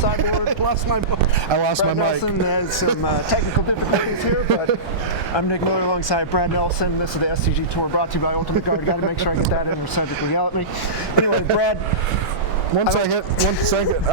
sideboard. I lost my mic. Nelson has some technical difficulties here, but I'm Nick Miller alongside Brad Nelson. This is the SCG Tour brought to you by Ultimate Guard. Got to make sure I get that in. Your subject will yell at me. Anyway, Brad. One second.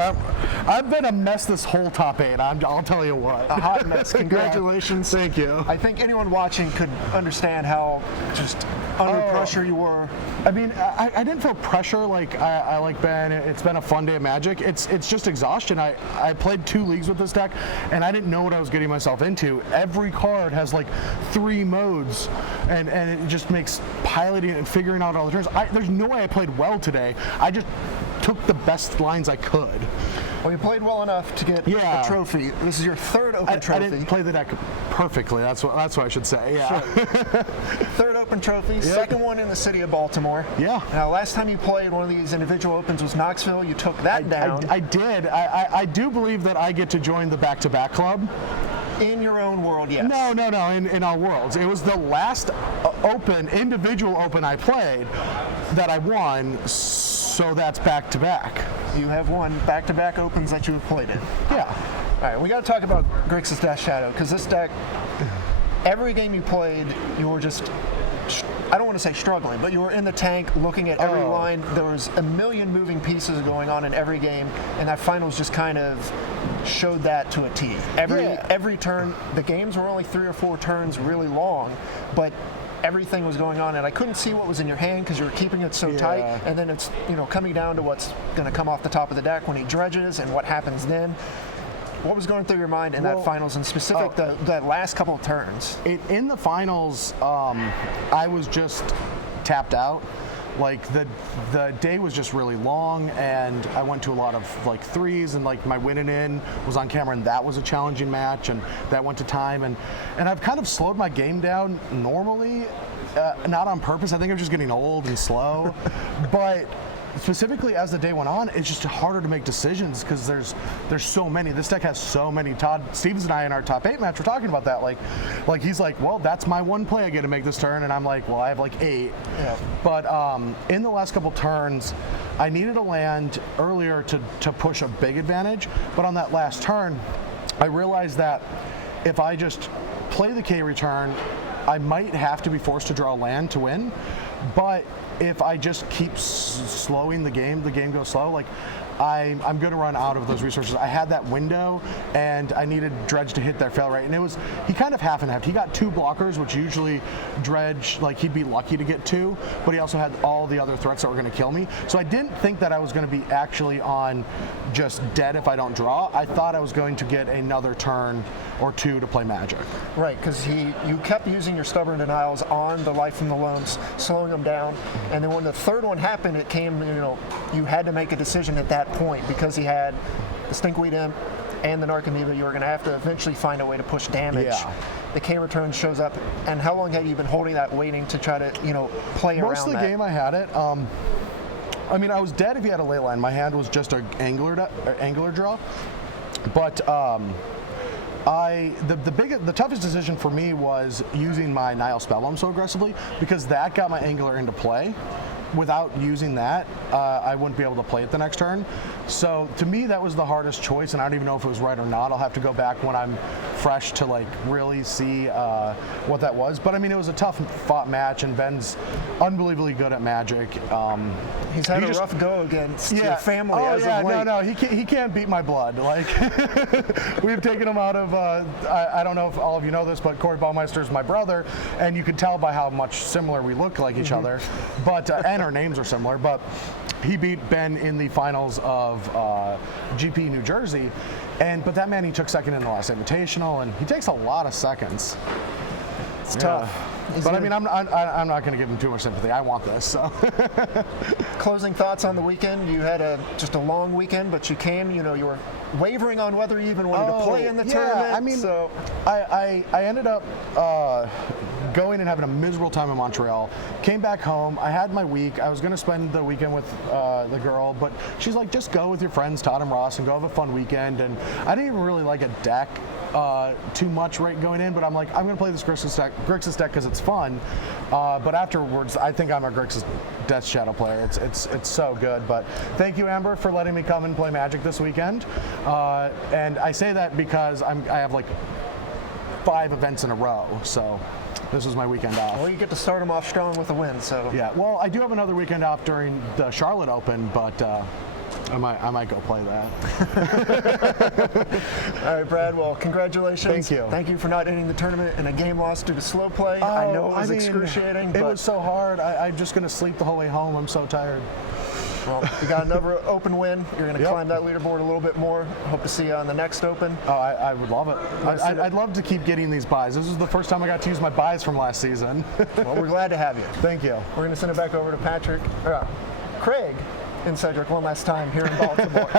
I've been a mess this whole top 8. I'll tell you what. A hot mess. Congratulations. Yeah, thank you. I think anyone watching could understand how just under pressure you were. I mean, I didn't feel pressure like I like Ben. It's been a fun day of Magic. It's just exhaustion. I played 2 leagues with this deck, and I didn't know what I was getting myself into. Every card has like 3 modes, and it just makes piloting and figuring out all the turns. There's no way I played well today. I just took the best lines I could. Well, you played well enough to get a trophy. This is your 3rd Open trophy. I didn't play the deck perfectly. That's what I should say. Yeah. Sure. 3rd Open trophy. Yep. 2nd one in the city of Baltimore. Yeah. Now, last time you played one of these individual opens was Knoxville. You took that down. I did. I do believe that I get to join the back-to-back club. In your own world, yes. No. In our worlds. It was the last individual open I played that I won. So that's back-to-back. You have won back-to-back opens that you have played in. Yeah. All right, we got to talk about Grixis Death Shadow, because this deck, every game you played, you were just, I don't want to say struggling, but you were in the tank looking at every line. There was a million moving pieces going on in every game, and that finals just kind of showed that to a T. Every turn, the games were only 3 or 4 turns really long, but everything was going on, and I couldn't see what was in your hand because you were keeping it so tight, and then it's coming down to what's going to come off the top of the deck when he dredges and what happens then. What was going through your mind in that finals, and specific that last couple of turns? In the finals, I was just tapped out. Like the day was just really long, and I went to a lot of like 3s, and like my winning in was on camera, and that was a challenging match, and that went to time, and I've kind of slowed my game down normally, not on purpose. I think I'm just getting old and slow, but specifically as the day went on, it's just harder to make decisions because there's so many. This deck has so many. Todd Stevens and I in our top 8 match were talking about that. Like he's like, well, that's my one play I get to make this turn, and I'm like, well, I have like 8. Yeah. But in the last couple turns, I needed a land earlier to push a big advantage. But on that last turn, I realized that if I just play the K return, I might have to be forced to draw a land to win. But if I just keep slowing the game goes slow. Like I'm going to run out of those resources. I had that window, and I needed Dredge to hit their fail rate, and he kind of half and half. He got 2 blockers, which usually Dredge, like he'd be lucky to get 2, but he also had all the other threats that were going to kill me. So I didn't think that I was going to be actually on just dead if I don't draw. I thought I was going to get another turn or 2 to play Magic. Right, because you kept using your stubborn denials on the Life from the Loams, slowing them down, and then when the 3rd one happened, it came, you had to make a decision at that point because he had the Stinkweed Imp and the Narcomoeba. You were going to have to eventually find a way to push damage. Yeah. The K return shows up, and how long have you been holding that, waiting to try to play around that? Most of the game I had it. I mean, I was dead if he had a ley line. My hand was just an angler draw, but the toughest decision for me was using my Nile Spellbomb so aggressively, because that got my angler into play. Without using that, I wouldn't be able to play it the next turn. So to me, that was the hardest choice, and I don't even know if it was right or not. I'll have to go back when I'm fresh to like really see what that was. But I mean, it was a tough fought match, and Ben's unbelievably good at Magic. He's had a rough go against your family as of late. No, he can't beat my blood. Like we've taken him out of. I don't know if all of you know this, but Corey Baumeister is my brother, and you could tell by how much similar we look like each other. But and our names are similar, but he beat Ben in the finals of GP New Jersey, but that man, he took 2nd in the last Invitational, and he takes a lot of seconds. It's tough. But I mean, I'm not going to give him too much sympathy. I want this. So. Closing thoughts on the weekend. You had just a long weekend, but you came. You were wavering on whether you even wanted to play in the tournament. I mean, so I ended up going and having a miserable time in Montreal. Came back home. I had my week. I was going to spend the weekend with the girl, but she's like, just go with your friends, Todd and Ross, and go have a fun weekend. And I didn't even really like a deck too much right going in, but I'm like, I'm going to play this Grixis deck because it's fun. But afterwards, I think I'm a Grixis Death Shadow player. It's so good. But thank you, Amber, for letting me come and play Magic this weekend. And I say that because I have like 5 events in a row, so this was my weekend off. Well, you get to start them off strong with a win, so. Yeah, well, I do have another weekend off during the Charlotte Open, but I might go play that. All right, Brad, well, congratulations. Thank you. Thank you for not ending the tournament in a game loss due to slow play. I know it was excruciating. It was so hard. I'm just going to sleep the whole way home. I'm so tired. Well, you got another open win. You're going to climb that leaderboard a little bit more. Hope to see you on the next Open. Oh, I would love it. I'd love to keep getting these buys. This is the first time I got to use my buys from last season. Well, we're glad to have you. Thank you. We're going to send it back over to Craig and Cedric one last time here in Baltimore.